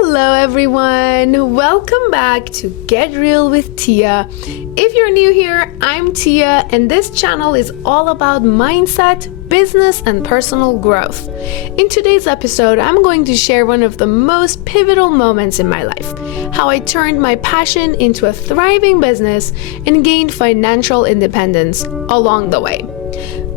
Hello everyone, welcome back to Get Real with Tia. If you're new here, I'm Tia and this channel is all about mindset, business and personal growth. In today's episode, I'm going to share one of the most pivotal moments in my life, how I turned my passion into a thriving business and gained financial independence along the way.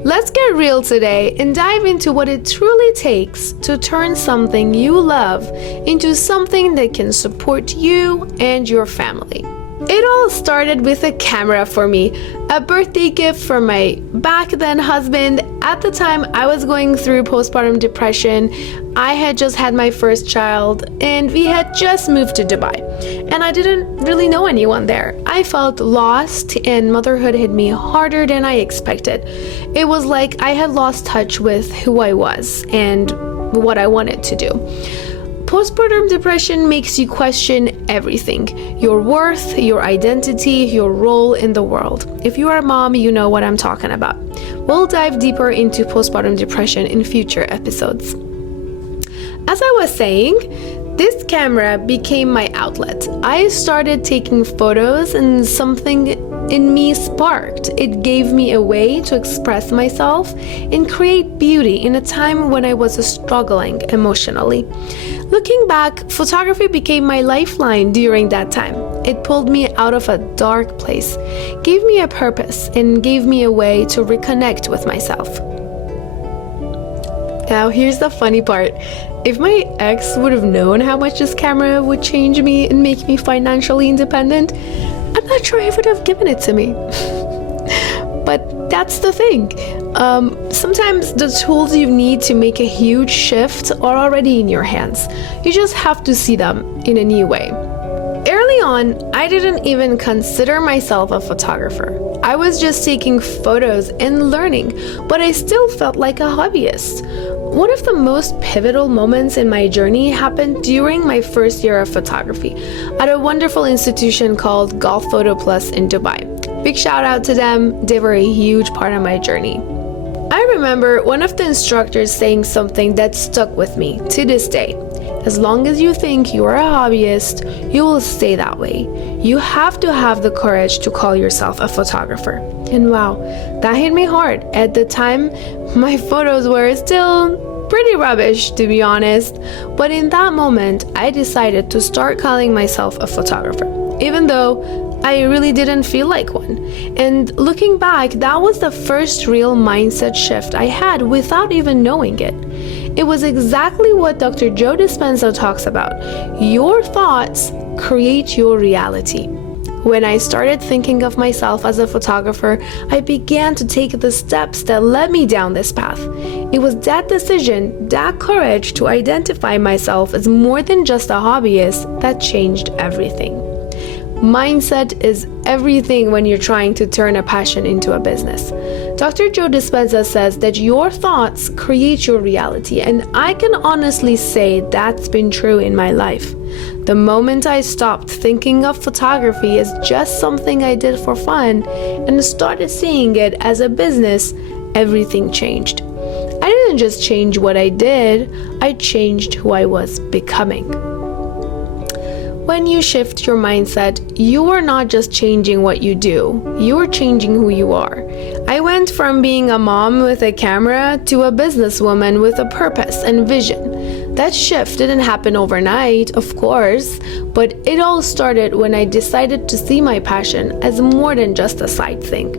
Let's get real today and dive into what it truly takes to turn something you love into something that can support you and your family. It all started with a camera for me, a birthday gift from my back then husband. At the time, I was going through postpartum depression. I had just had my first child and we had just moved to Dubai. And I didn't really know anyone there. I felt lost and motherhood hit me harder than I expected. It was like I had lost touch with who I was and what I wanted to do. Postpartum depression makes you question everything, your worth, your identity, your role in the world. If you are a mom, you know what I'm talking about. We'll dive deeper into postpartum depression in future episodes. As I was saying, this camera became my outlet. I started taking photos and something in me sparked. It gave me a way to express myself and create beauty in a time when I was struggling emotionally. Looking back, photography became my lifeline during that time. It pulled me out of a dark place, gave me a purpose, and gave me a way to reconnect with myself. Now here's the funny part. If my ex would have known how much this camera would change me and make me financially independent, I'm not sure he would have given it to me. But that's the thing. Sometimes the tools you need to make a huge shift are already in your hands. You just have to see them in a new way. Early on, I didn't even consider myself a photographer. I was just taking photos and learning, but I still felt like a hobbyist. One of the most pivotal moments in my journey happened during my first year of photography at a wonderful institution called Golf Photo Plus in Dubai. Big shout out to them, they were a huge part of my journey. I remember one of the instructors saying something that stuck with me to this day. As long as you think you are a hobbyist, you will stay that way. You have to have the courage to call yourself a photographer. And wow, that hit me hard. At the time, my photos were still pretty rubbish, to be honest. But in that moment, I decided to start calling myself a photographer, even though I really didn't feel like one. And looking back, that was the first real mindset shift I had without even knowing it. It was exactly what Dr. Joe Dispenza talks about. Your thoughts create your reality. When I started thinking of myself as a photographer, I began to take the steps that led me down this path. It was that decision, that courage to identify myself as more than just a hobbyist that changed everything. Mindset is everything when you're trying to turn a passion into a business. Dr. Joe Dispenza says that your thoughts create your reality, and I can honestly say that's been true in my life. The moment I stopped thinking of photography as just something I did for fun and started seeing it as a business, everything changed. I didn't just change what I did, I changed who I was becoming. When you shift your mindset, you are not just changing what you do, you're changing who you are. I went from being a mom with a camera to a businesswoman with a purpose and vision. That shift didn't happen overnight, of course, but it all started when I decided to see my passion as more than just a side thing.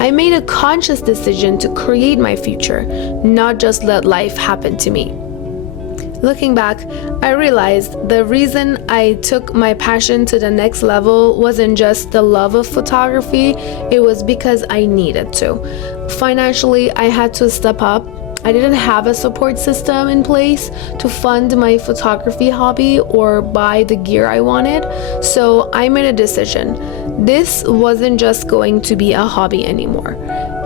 I made a conscious decision to create my future, not just let life happen to me. Looking back, I realized the reason I took my passion to the next level wasn't just the love of photography, it was because I needed to. Financially, I had to step up. I didn't have a support system in place to fund my photography hobby or buy the gear I wanted, so I made a decision. This wasn't just going to be a hobby anymore.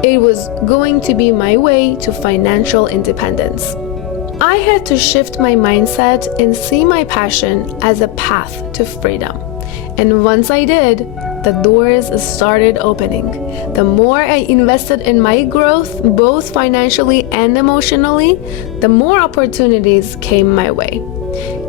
It was going to be my way to financial independence. I had to shift my mindset and see my passion as a path to freedom. And once I did, the doors started opening. The more I invested in my growth, both financially and emotionally, the more opportunities came my way.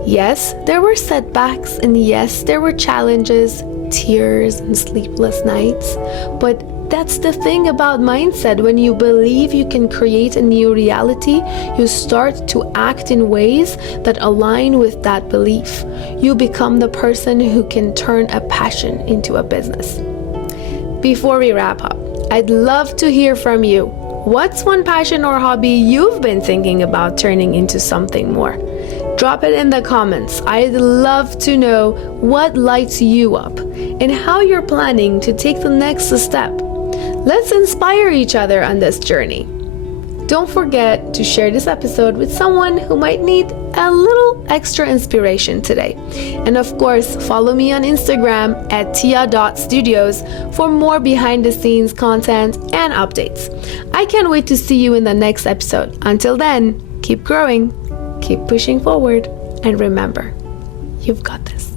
Yes, there were setbacks, and yes, there were challenges, tears, and sleepless nights. But that's the thing about mindset. When you believe you can create a new reality, you start to act in ways that align with that belief. You become the person who can turn a passion into a business. Before we wrap up, I'd love to hear from you. What's one passion or hobby you've been thinking about turning into something more? Drop it in the comments. I'd love to know what lights you up and how you're planning to take the next step. Let's inspire each other on this journey. Don't forget to share this episode with someone who might need a little extra inspiration today. And of course, follow me on Instagram at tia.studios for more behind the scenes content and updates. I can't wait to see you in the next episode. Until then, keep growing, keep pushing forward, and remember, you've got this.